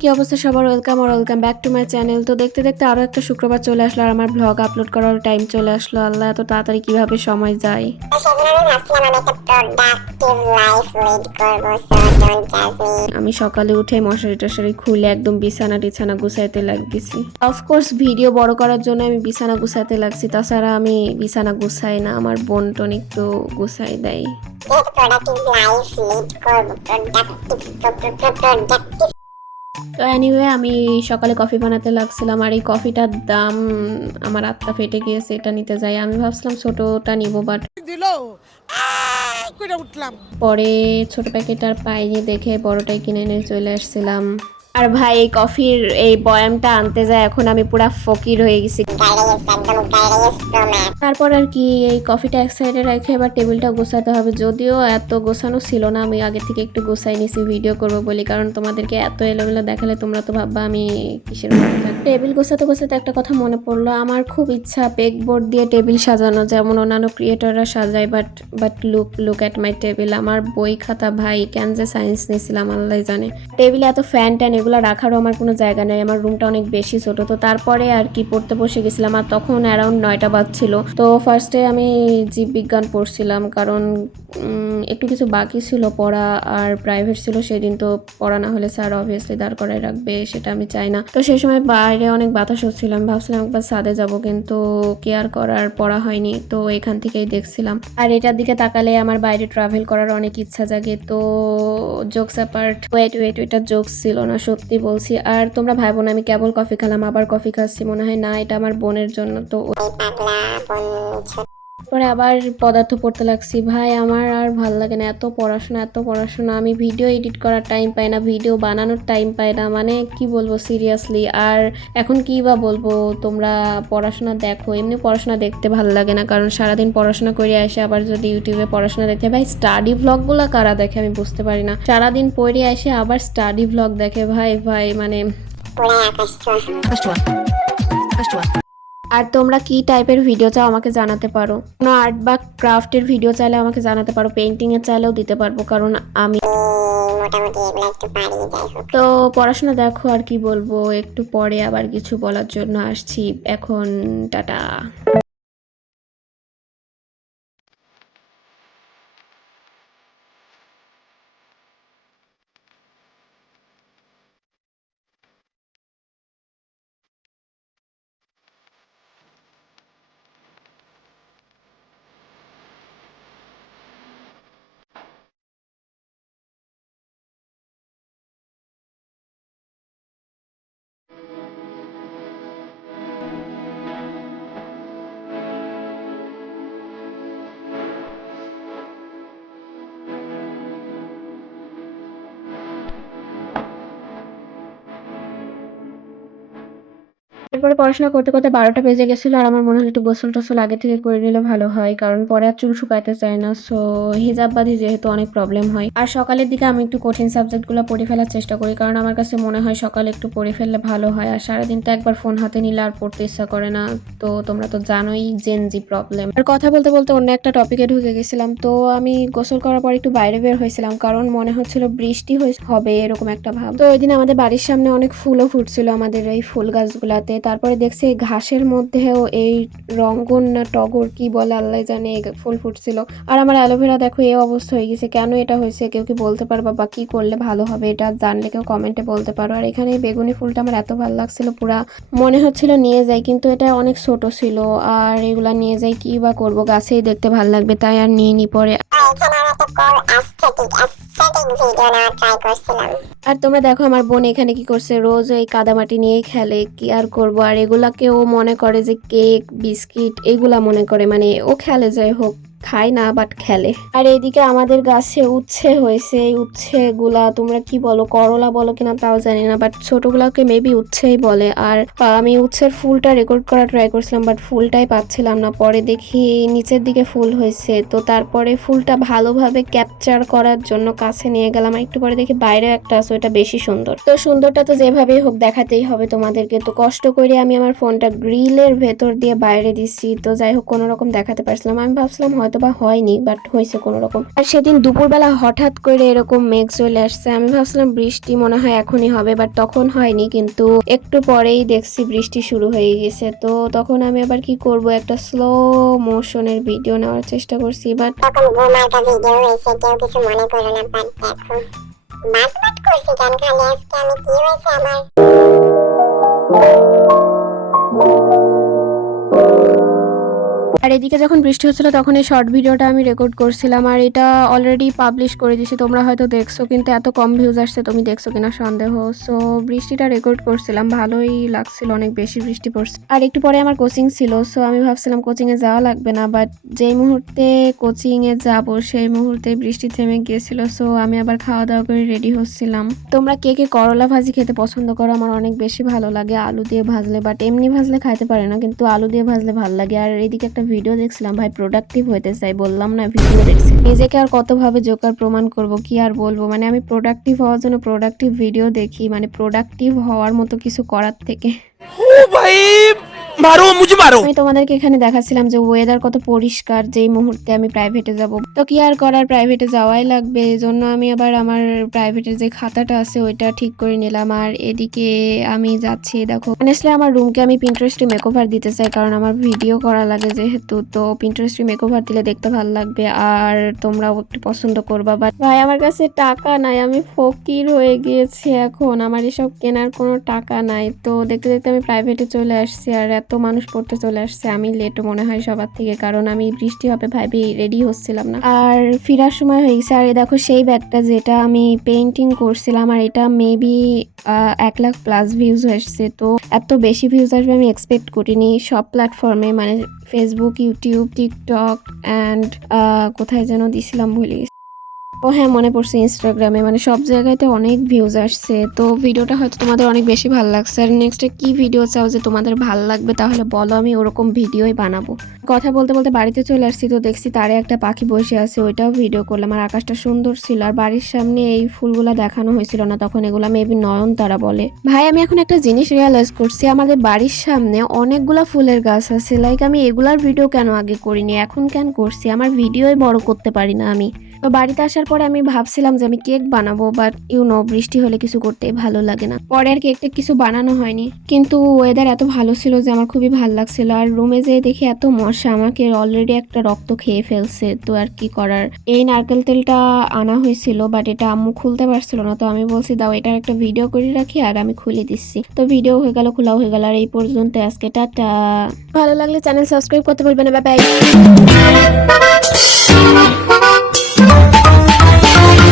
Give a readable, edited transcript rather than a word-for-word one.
কি অবস্থা সবার, welcome back to my channel. তো দেখতে দেখতে আরো একটা শুক্রবার চলে আসলো আর আমার ব্লগ আপলোড করার টাইম চলে আসলো। আল্লাহ, এত তাড়াতাড়ি কিভাবে সময় যায়। আমি সকালে উঠে মশারি টশারি খুলে একদম বিছানা টিছানা গুছাইতে লাগতেছি। অফকোর্স ভিডিও বড় করার জন্য আমি বিছানা গুছাইতে লাগছি, তাছাড়া আমি বিছানা গুছাই না, আমার বোন টোন একটু গুছাই দেয়। তো এনিওয়ে আমি সকালে কফি বানাতে লাগছিলাম আর এই কফিটার দাম আমার আত্মা ফেটে গিয়েছে। এটা নিতে যাই, আমি ভাবছিলাম ছোটটা নিব, বাট পরে ছোট প্যাকেট আর পাইনি দেখে বড়টাই কিনে নিয়ে চলে আসছিলাম। আর ভাই এই কফির এই বয়ামটা আনতে যায় এখন আমি পুরা ফকির হয়ে গেছি। তারপর আর কি এই কফিটা এক সাইডে রেখে এবার টেবিলটা গোছাতে হবে। যদিও এত গোছানো ছিল না, আমি আগে থেকে একটু গোছাই নিছি ভিডিও করব বলি, কারণ তোমাদেরকে এত এলোমেলো দেখালে তোমরা তো ভাববা আমি কিসের মধ্যে থাকি। টেবিল গোছাতে গোছাতে একটা কথা মনে পড়লো, আমার খুব ইচ্ছা পেগবোর্ড দিয়ে টেবিল সাজানো, যেমন অন্যান্য ক্রিয়েটররা সাজায়। But look at my table. আমার বই খাতা ভাই কেন যে সায়েন্স নিয়েছিলাম আল্লাহ জানে। টেবিলে এত ফ্যান ট্যান এগুলো রাখারও আমার কোনো জায়গা নেই, আমার রুমটা অনেক বেশি ছোট। তো তারপরে আর কি পড়তে বসে গেছিলাম আর তখন অ্যারাউন্ড 9টা বাজছিল। তো ফার্স্টে আমি জীববিজ্ঞান পড়ছিলাম, কারণ একটু কিছু বাকি ছিল পড়া আর প্রাইভেট ছিল সেদিন। তো পড়া না হলে স্যার অবভিয়াসলি দাঁড় করায় রাখবে, সেটা আমি চাই না। তো সেই সময় বাইরে অনেক বাতাস হচ্ছিল, আমি ভাবছিলাম একবার ছাদে যাব, কিন্তু কেয়ার করার পড়া হয়নি। তো এখান থেকেই দেখছিলাম আর এটার দিকে তাকালে আমার বাইরে ট্রাভেল করার অনেক ইচ্ছা জাগে। তো জোকস অ্যাপার্ট, ওয়েট এটা জোকস ছিল না, সত্যি বলছি। আর তোমরা ভাইবো না আমি কেবল কফি খেলাম আবার কফি খাচ্ছি, মনে হয় না এটা আমার বোনের জন্য। তো পরে আবার পদার্থ পড়তে লাগছি। ভাই আমার আর ভাল লাগে না, এত পড়াশোনা, আমি ভিডিও এডিট করার টাইম পাই না, ভিডিও বানানোর টাইম পাই না, মানে কি বলবো সিরিয়াসলি। আর এখন কি বা বলবো, তোমরা পড়াশোনা দেখো, এমনি পড়াশোনা দেখতে ভালো লাগে না, কারণ সারাদিন পড়াশোনা করে আসে আবার যদি ইউটিউবে পড়াশোনা দেখে, ভাই স্টাডি ভ্লগগুলো কারা দেখে আমি বুঝতে পারি না। সারাদিন পড়ে আসে আবার স্টাডি ভ্লগ দেখে, ভাই মানে। আর তোমরা কি টাইপের ভিডিও চাও আমাকে জানাতে পারো, কোনো আর্ট বা ক্রাফটের ভিডিও চাইলে আমাকে জানাতে পারো, পেইন্টিং এর চাইলেও দিতে পারবো, কারণ আমি তো পড়াশোনা দেখো। আর কি বলবো, একটু পরে আবার কিছু বলার জন্য আসছি, এখন টাটা। এরপরে পড়াশোনা করতে করতে 12টা বেজে গেছিল আর আমার মনে হলো একটু গোসল টোসল আগে থেকে করে নিলে ভালো হয়, কারণ পরে আর চুল শুকাইতে চাই না। সো হিজাব বাঁধি যেহেতু অনেক প্রবলেম হয়। আর সকালের দিকে আমি একটু কঠিন সাবজেক্টগুলো পড়ে ফেলার চেষ্টা করি, কারণ আমার কাছে মনে হয় সকালে একটু পড়ে ফেললে ভালো হয়। আর সারাদিন তো একবার ফোন হাতে নিলে আর পড়তে ইচ্ছা করে না। তো তোমরা তো জানোই জেনজি প্রবলেম। আর কথা বলতে বলতে অন্য একটা টপিকে ঢুকে গেছিলাম। তো আমি গোসল করার পর একটু বাইরে বের হয়েছিলাম, কারণ মনে হচ্ছিল বৃষ্টি হবে এরকম একটা ভাব। তো ওই দিন আমাদের বাড়ির সামনে অনেক ফুলও ফুটছিল আমাদের এই ফুল গাছগুলাতে। তারপরে দেখছি ঘাসের মধ্যেও এই রঙ্গন না টগর কি বলে আল্লাহ জানে ফুল ফুটছিল। আর আমার অ্যালোভেরা দেখো এই অবস্থা হয়ে গেছে, কেন এটা হয়েছে কেউ কি বলতে পারবা, বা কি করলে ভালো হবে এটা জানলে কেউ কমেন্টে বলতে পারো। আর এখানে এই বেগুনি ফুলটা আমার এত ভালো লাগছিল, পুরা মনে হচ্ছিল নিয়ে যাই, কিন্তু এটা অনেক ছোট ছিল আর এগুলা নিয়ে যাই কি বা করবো, গাছেই দেখতে ভালো লাগবে তাই আর নিয়ে নি পরে। আর তোমরা দেখো আমার বোন এখানে কি করছে, রোজ ওই কাদামাটি নিয়েই খেলে, কি আর করবো। আর এগুলাকে ও মনে করে যে কেক বিস্কিট এগুলা মনে করে, মানে ও খেলে, যাই হোক খায় না বাট খেলে। আর এইদিকে আমাদের গাছে উচ্ছে হয়েছে, এই উচ্ছে গুলা তোমরা কি বলো, করলা বলো কিনা তাও জানি না, বাট ছোটগুলাকে মেবি উচ্ছেই বলে। আর আমি উচ্ছের ফুলটা রেকর্ড করা ট্রাই করছিলাম, বাট ফুলটাই পাচ্ছিলাম না। পরে দেখি নিচের দিকে ফুল হয়েছে, তো তারপরে ফুলটা ভালোভাবে ক্যাপচার করার জন্য কাছে নিয়ে গেলাম। একটু পরে দেখি বাইরে একটা আছে, ওটা বেশি সুন্দর। তো সুন্দরটা তো যেভাবেই হোক দেখাতেই হবে তোমাদেরকে। তো কষ্ট করে আমি আমার ফোনটা গ্রিলের ভেতর দিয়ে বাইরে দিচ্ছি, তো যাই হোক কোনো রকম দেখাতে পারছিলাম। আমি ভাবছিলাম হয়তো হয়তো বা হয়নি, বাট হয়েছে কোনো রকম। আর সেদিন দুপুরবেলা হঠাৎ করে এরকম মেঘ চলে আসছে, আমি ভাবছিলাম বৃষ্টি মনে হয় এখনই হবে, বাট তখন হয়নি, কিন্তু একটু পরেই দেখছি বৃষ্টি শুরু হয়ে গেছে। তো তখন আমি আবার কি করব, একটা স্লো মোশনের ভিডিও নেওয়ার চেষ্টা করছি, বাট তখন বোমাটা ভিডিও হয়েছে, কেউ কিছু মনে করো না। বাট দেখো বাট বাট করছি কেন খালি আজকে আমি, কি হয়েছে আমার? আর এদিকে যখন বৃষ্টি হচ্ছিল তখন এই শর্ট ভিডিওটা আমি রেকর্ড করছিলাম, আর এটা অলরেডি পাবলিশ করে দিয়েছি, তোমরা হয়তো দেখছো, কিন্তু এত কম ভিউজ আসছে, তুমি দেখছো কিনা সন্দেহ। সো বৃষ্টিটা রেকর্ড করছিলাম, ভালোই লাগছিল, অনেক বেশি বৃষ্টি পড়ছে। আর একটু পরে আমার কোচিং ছিল, সো আমি ভাবছিলাম কোচিংয়ে যাওয়া লাগবে না, বাট যেই মুহূর্তে কোচিংয়ে যাব সেই মুহূর্তে বৃষ্টি থেমে গিয়েছিল। সো আমি আবার খাওয়া দাওয়া করে রেডি হচ্ছিলাম। তোমরা কে কে করলা ভাজি খেতে পছন্দ করো? আমার অনেক বেশি ভালো লাগে আলু দিয়ে ভাজলে, বাট এমনি ভাজলে খাইতে পারে না, কিন্তু আলু দিয়ে ভাজলে ভালো লাগে। আর এইদিকে একটা ভিডিও দেখছিলাম, ভাই প্রোডাক্টিভ হইতে চাই, বললাম না ভিডিও দেখছি, নিজেকে আর কতভাবে জোকার প্রমাণ করব, কি আর বলবো। মানে আমি প্রোডাক্টিভ হওয়ার জন্য প্রোডাক্টিভ ভিডিও দেখি, মানে প্রোডাক্টিভ হওয়ার মতো কিছু করার থেকে। মারো মুঝে মারো। আমি তোমাদেরকে এখানে দেখাচ্ছিলাম যে ওয়েদার কত পরিষ্কার, যেই মুহূর্তে আমি প্রাইভেটে যাব, তো কি আর করার, প্রাইভেটে যাওয়াই লাগবে। এই জন্য আমি আবার আমার প্রাইভেটের যে খাতাটা আছে ওইটা ঠিক করে নিলাম। আর এদিকে আমি যাচ্ছি, দেখো অনেস্টলি আমার রুমকে আমি পিন্টারেস্টে মেকওভার দিতে চাই, কারণ আমার ভিডিও করা লাগে যেহেতু, তো পিন্টারেস্টে মেকওভার দিলে দেখতে ভালো লাগবে আর তোমরাও একটু পছন্দ করবা। বাট ভাই আমার কাছে টাকা নাই, আমি ফকির হয়ে গিয়েছি এখন, আমার এসব কেনার কোনো টাকা নাই। তো দেখতে দেখতে আমি প্রাইভেটে চলে আসছি, আর এত মানুষ পড়তে চলে আসছে, আমি লেট মনে হয় সবার থেকে, কারণ আমি বৃষ্টি হবে ভাবি রেডি হচ্ছিলাম না। আর ফেরার সময় হয়ে গেছে। আর এই দেখো সেই ব্যাগটা যেটা আমি পেইন্টিং করছিলাম, আর এটা মেবি 1 লাখ প্লাস ভিউজ হয়েছে। তো এত বেশি ভিউজ আসবে আমি এক্সপেক্ট করিনি সব প্ল্যাটফর্মে, মানে ফেসবুক, ইউটিউব, টিকটক অ্যান্ড কোথায় যেন দিছিলাম ভুলে গেছি। ও হ্যাঁ, মনে পড়ছে, ইনস্টাগ্রামে, মানে সব জায়গাতে অনেক ভিউজ আসছে। তো ভিডিওটা হয়তো তোমাদের অনেক বেশি ভালো লাগছে। আর নেক্সটে কি ভিডিও চাও যে তোমাদের ভালো লাগবে তাহলে বলো, আমি ওরকম ভিডিওই বানাবো। কথা বলতে বলতে বাড়িতে চলে আসছি, তো দেখছি তারে একটা পাখি বসে আছে, ওইটাও ভিডিও করলাম। আর আকাশটা সুন্দর ছিল, আর বাড়ির সামনে এই ফুলগুলা দেখানো হয়েছিল না তখন, এগুলা মেবি নয়নতারা বলে। ভাই আমি এখন একটা জিনিস রিয়ালাইজ করছি, আমাদের বাড়ির সামনে অনেকগুলা ফুলের গাছ আছে, লাইক আমি এগুলার ভিডিও কেন আগে করিনি, এখন কেন করছি? আমার ভিডিওই বড় করতে পারি না আমি। তো বাড়িতে আসার পরে আমি ভাবছিলাম যে আমি কেক বানাবো, বাট বৃষ্টি হলে কিছু করতেই ভালো লাগে না, পরে আর কেকটা কিছু বানানো হয়নি। কিন্তু ওয়েদার এত ভালো ছিল যে আমার খুবই ভালো লাগছিল। আর রুমে যেয়ে দেখি এত মশা, আমাকে অলরেডি একটা রক্ত খেয়ে ফেলছে। তো আর কি করার, এই নারকেল তেলটা আনা হয়েছিল, বাট এটা আম্মু খুলতে পারছিল না, তো আমি বলছি দাও এটার একটা ভিডিও করে রাখি, আর আমি খুলে দিচ্ছি। তো ভিডিও হয়ে গেল, খোলাও হয়ে গেল। আর এই পর্যন্ত আজকে টাটা। ভালো লাগলে চ্যানেল সাবস্ক্রাইব করতে বলবেন না, বাই বাই।